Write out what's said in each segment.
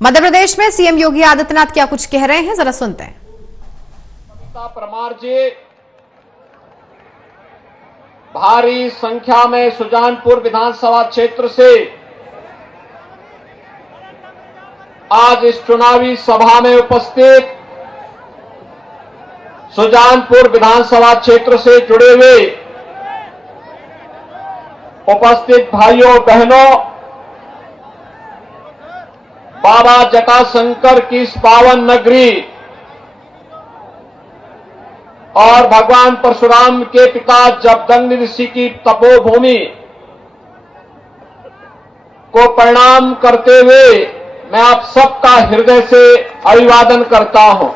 मध्य प्रदेश में सीएम योगी आदित्यनाथ क्या कुछ कह रहे हैं, जरा सुनते हैं। परमार जी भारी संख्या में सुजानपुर विधानसभा क्षेत्र से आज इस चुनावी सभा में उपस्थित सुजानपुर विधानसभा क्षेत्र से जुड़े हुए उपस्थित भाइयों बहनों, बाबा जटाशंकर की इस पावन नगरी और भगवान परशुराम के पिता जमदग्नि ऋषि की तपोभूमि को प्रणाम करते हुए मैं आप सबका हृदय से अभिवादन करता हूं।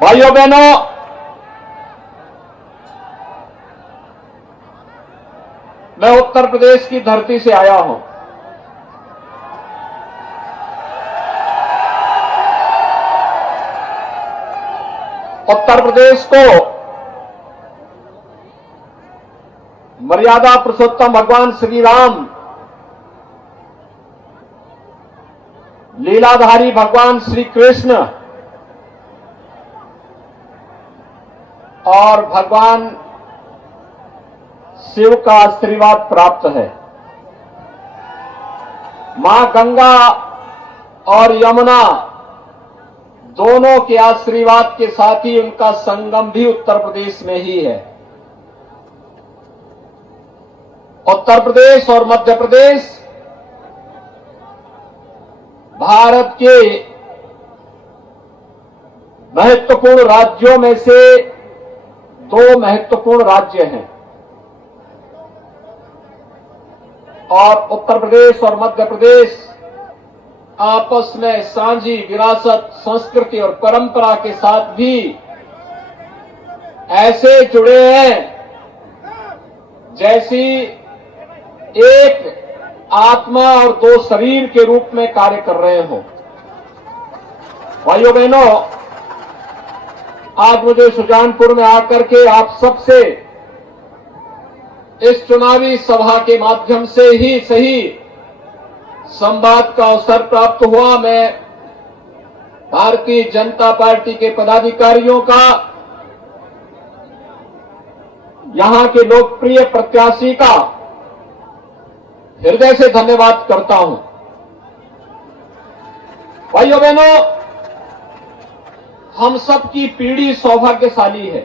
भाइयों बहनों, मैं उत्तर प्रदेश की धरती से आया हूं। उत्तर प्रदेश को मर्यादा पुरुषोत्तम भगवान श्री राम, लीलाधारी भगवान श्री कृष्ण और भगवान शिव का आशीर्वाद प्राप्त है। मां गंगा और यमुना दोनों के आशीर्वाद के साथ ही उनका संगम भी उत्तर प्रदेश में ही है। उत्तर प्रदेश और मध्य प्रदेश भारत के महत्वपूर्ण राज्यों में से दो महत्वपूर्ण राज्य हैं और उत्तर प्रदेश और मध्य प्रदेश आपस में साझी विरासत, संस्कृति और परंपरा के साथ भी ऐसे जुड़े हैं जैसी एक आत्मा और दो शरीर के रूप में कार्य कर रहे हो। भाइयों बहनों, आज मुझे सुजानपुर में आकर के आप सबसे इस चुनावी सभा के माध्यम से ही सही संवाद का अवसर प्राप्त हुआ। मैं भारतीय जनता पार्टी के पदाधिकारियों का, यहां के लोकप्रिय प्रत्याशी का हृदय से धन्यवाद करता हूं। भाइयों बहनों, हम सब की पीढ़ी सौभाग्यशाली है।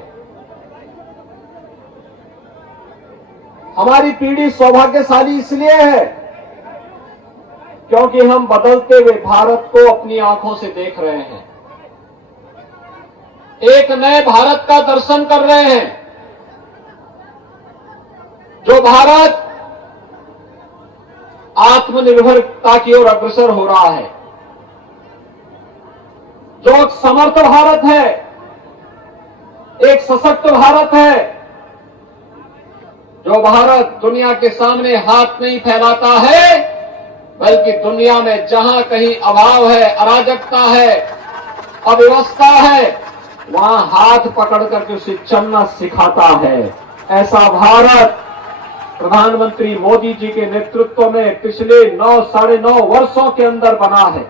हमारी पीढ़ी सौभाग्यशाली इसलिए है क्योंकि हम बदलते हुए भारत को अपनी आंखों से देख रहे हैं, एक नए भारत का दर्शन कर रहे हैं, जो भारत आत्मनिर्भरता की ओर अग्रसर हो रहा है, जो एक समर्थ भारत है, एक सशक्त भारत है, जो भारत दुनिया के सामने हाथ नहीं फैलाता है बल्कि दुनिया में जहां कहीं अभाव है, अराजकता है, अव्यवस्था है, वहां हाथ पकड़ करके उसे चलना सिखाता है। ऐसा भारत प्रधानमंत्री मोदी जी के नेतृत्व में पिछले 9-9.5 वर्षों के अंदर बना है।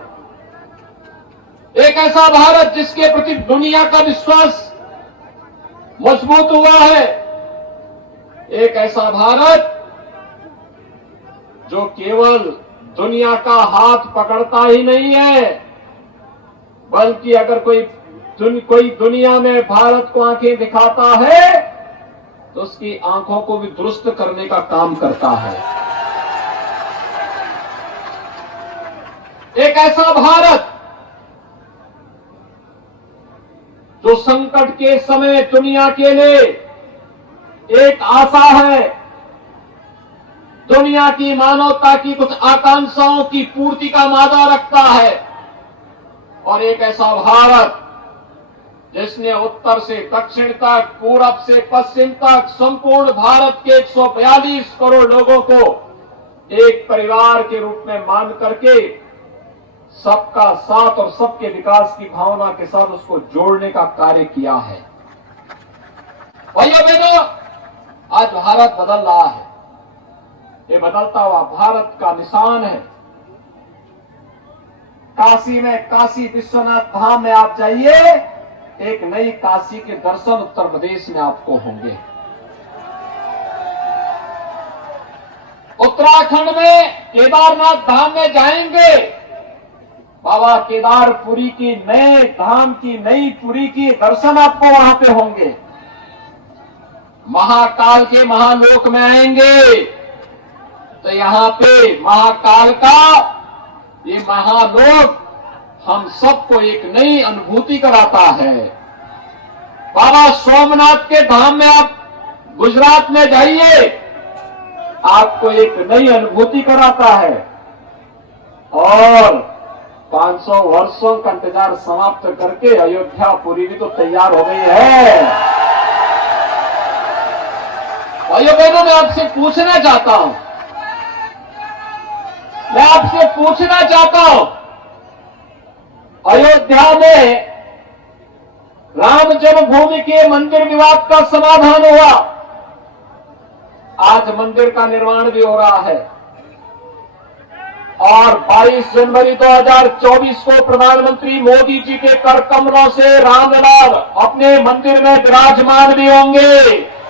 एक ऐसा भारत जिसके प्रति दुनिया का विश्वास मजबूत हुआ है। एक ऐसा भारत जो केवल दुनिया का हाथ पकड़ता ही नहीं है, बल्कि अगर कोई दुनिया में भारत को आंखें दिखाता है तो उसकी आंखों को भी दुरुस्त करने का काम करता है। एक ऐसा भारत जो संकट के समय दुनिया के लिए एक आशा है, दुनिया की मानवता की कुछ आकांक्षाओं की पूर्ति का मादा रखता है, और एक ऐसा भारत जिसने उत्तर से दक्षिण तक, पूरब से पश्चिम तक संपूर्ण भारत के 142 करोड़ लोगों को एक परिवार के रूप में मान करके सबका साथ और सबके विकास की भावना के साथ उसको जोड़ने का कार्य किया है। भाइयों बहनों, आज भारत बदल रहा है। ये बदलता हुआ भारत का निशान है। काशी में काशी विश्वनाथ धाम में आप जाइए, एक नई काशी के दर्शन उत्तर प्रदेश में आपको होंगे। उत्तराखंड में केदारनाथ धाम में जाएंगे, बाबा केदारपुरी की नए धाम की नई पुरी की दर्शन आपको वहां पे होंगे। महाकाल के महालोक में आएंगे तो यहां पे महाकाल का ये महालोक हम सबको एक नई अनुभूति कराता है। बाबा सोमनाथ के धाम में आप गुजरात में जाइए, आपको एक नई अनुभूति कराता है। और 500 वर्षों का इंतजार समाप्त करके अयोध्या पुरी भी तो तैयार हो गई है। भाइयों बहनों, मैं आपसे पूछना चाहता हूं, अयोध्या में राम जन्मभूमि के मंदिर विवाद का समाधान हुआ, आज मंदिर का निर्माण भी हो रहा है। और 22 जनवरी 2024 को प्रधानमंत्री मोदी जी के कर कमलों से रामलाल अपने मंदिर में विराजमान भी होंगे।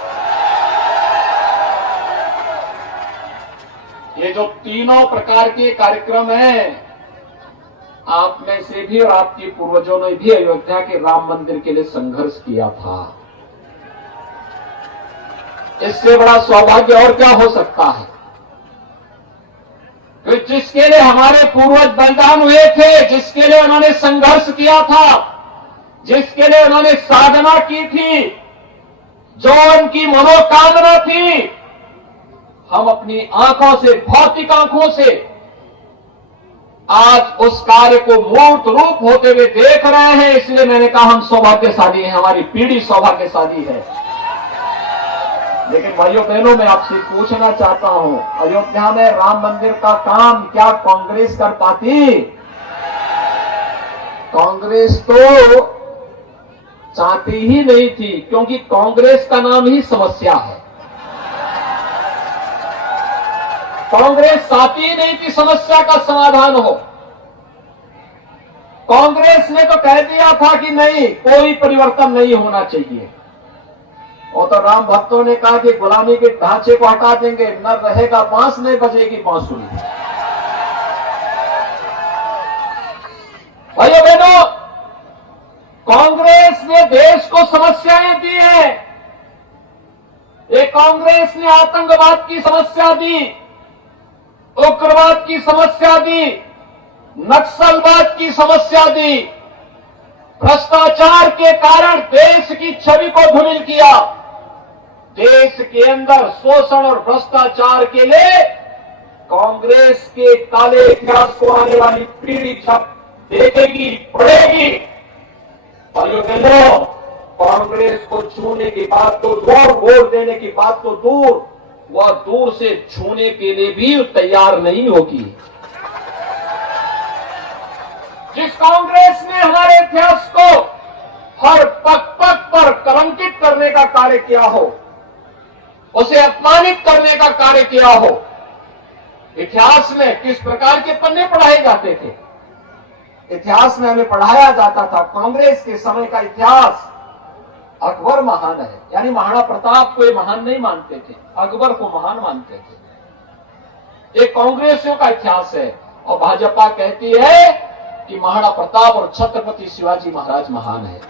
ये जो तीनों प्रकार के कार्यक्रम हैं, आप में से भी और आपके पूर्वजों ने भी अयोध्या के राम मंदिर के लिए संघर्ष किया था। इससे बड़ा सौभाग्य और क्या हो सकता है? तो जिसके लिए हमारे पूर्वज बलिदान हुए थे, जिसके लिए उन्होंने संघर्ष किया था, जिसके लिए उन्होंने साधना की थी, जो उनकी मनोकामना थी, हम अपनी आंखों से, भौतिक आंखों से आज उस कार्य को मूर्त रूप होते हुए देख रहे हैं। इसलिए मैंने कहा हम सौभाग्यशाली हैं, हमारी पीढ़ी सौभाग्यशाली है। लेकिन भाइयों बहनों, मैं आपसे पूछना चाहता हूं, अयोध्या में राम मंदिर का काम क्या कांग्रेस कर पाती? कांग्रेस तो चाहती ही नहीं थी, क्योंकि कांग्रेस का नाम ही समस्या है। कांग्रेस चाहती ही नहीं थी समस्या का समाधान हो। कांग्रेस ने तो कह दिया था कि नहीं, कोई परिवर्तन नहीं होना चाहिए। और तो राम भक्तों ने कहा कि गुलामी के ढांचे को हटा देंगे, न रहेगा बांस, नहीं बजेगी बांसुरी। भाइयों बहनों, कांग्रेस ने देश को समस्याएं दी है। एक कांग्रेस ने आतंकवाद की समस्या दी, उग्रवाद की समस्या दी, नक्सलवाद की समस्या दी, भ्रष्टाचार के कारण देश की छवि को धूमिल किया। देश के अंदर शोषण और भ्रष्टाचार के लिए कांग्रेस के काले इतिहास को आने वाली पीढ़ी छप देखेगी, पढ़ेगी। और कांग्रेस को छूने की बात तो दूर, वोट देने की बात तो दूर, वह दूर से छूने के लिए भी तैयार नहीं होगी। जिस कांग्रेस ने हमारे इतिहास को हर पग पग पर कलंकित करने का कार्य किया हो, उसे अपमानित करने का कार्य किया हो। इतिहास में किस प्रकार के पन्ने पढ़ाए जाते थे? इतिहास में हमें पढ़ाया जाता था कांग्रेस के समय का इतिहास अकबर महान है, यानी महाराणा प्रताप को ये महान नहीं मानते थे, अकबर को महान मानते थे। ये कांग्रेसियों का इतिहास है। और भाजपा कहती है कि महाराणा प्रताप और छत्रपति शिवाजी महाराज महान है।